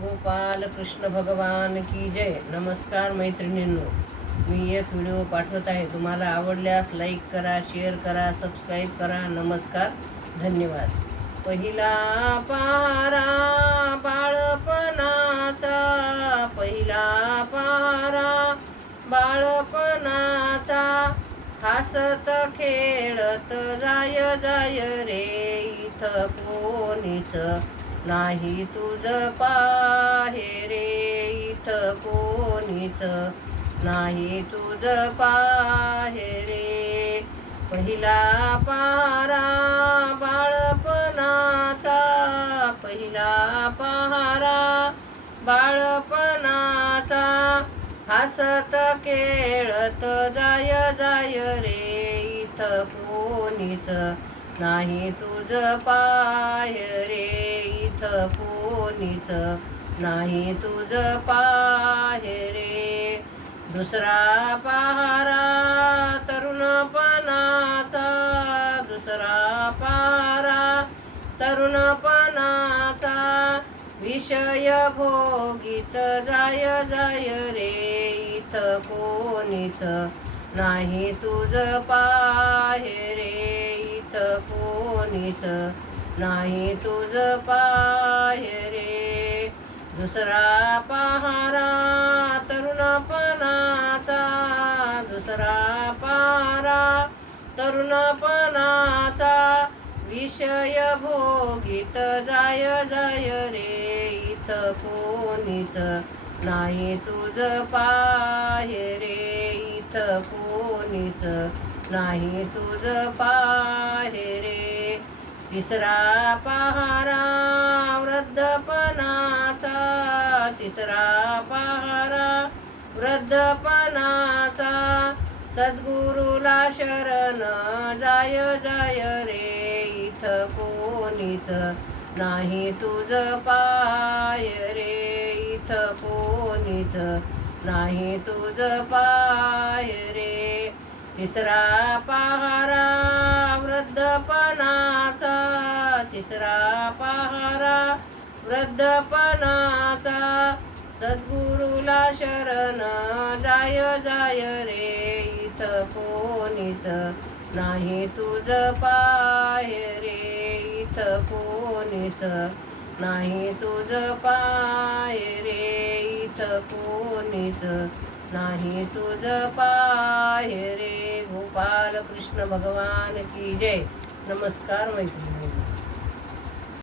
गोपाल कृष्ण भगवान की जय. नमस्कार मैत्रिणींनो, मी एक व्हिडिओ पाठवत आहे. तुम्हाला आवडल्यास लाईक करा, शेअर करा, सबस्क्राईब करा. नमस्कार, धन्यवाद. पहिला पहारा बाळपणाचा, पहिला पहारा बाळपणाचा, हसत खेळत जाय जाय रे, इथं कोणीच नाही तुझ पाहे रे, इथं कोणीच नाही तुझ पाहे रे. पहिला पहारा बाळपणाचा, पहिला पहारा बाळपणाचा, हसत खेळत जाय जाय रे, इथं कोणीच नाही तुझ पाहे रे, इथं कोणीच नाही तुझ पाहे रे. दुसरा पहारा तरुणपणाचा, दुसरा पहारा तरुणपणाचा, विषय भोगीत जाय जाय रे, इथं कोणीच नाही तुझ पाहे रे, इथं कोणीच नाही तुझ पाहे रे. दुसरा पहारा तरुणपणाचा, दुसरा पहारा तरुणपणाचा, विषय भोगीत जाय जाय रे, इथं कोणीच नाही तुझ पाहे रे, इथं कोणीच नाही तुझ पाहे रे. तिसरा पहारा वृद्धपणाचा, तिसरा पहारा वृद्धपणाचा, सद्गुरूला शरण जाय जाय रे, इथं कोणीच नाही तुझ पाहे रे, इथं कोणीच नाही तुझ पाहे रे. तिसरा पहारा वृद्धपणाचा, तिसरा पहारा वृद्धपणाचा, सद्गुरूला शरण जाय जाय रे, इथं कोणीच नाही तुझ पाहे रे, इथं कोणीच नाही तुझ पाहे रे, इथं कोणीच नाही तुझ पाहे रे. गोपाल कृष्ण भगवान की जय. नमस्कार मैत्री.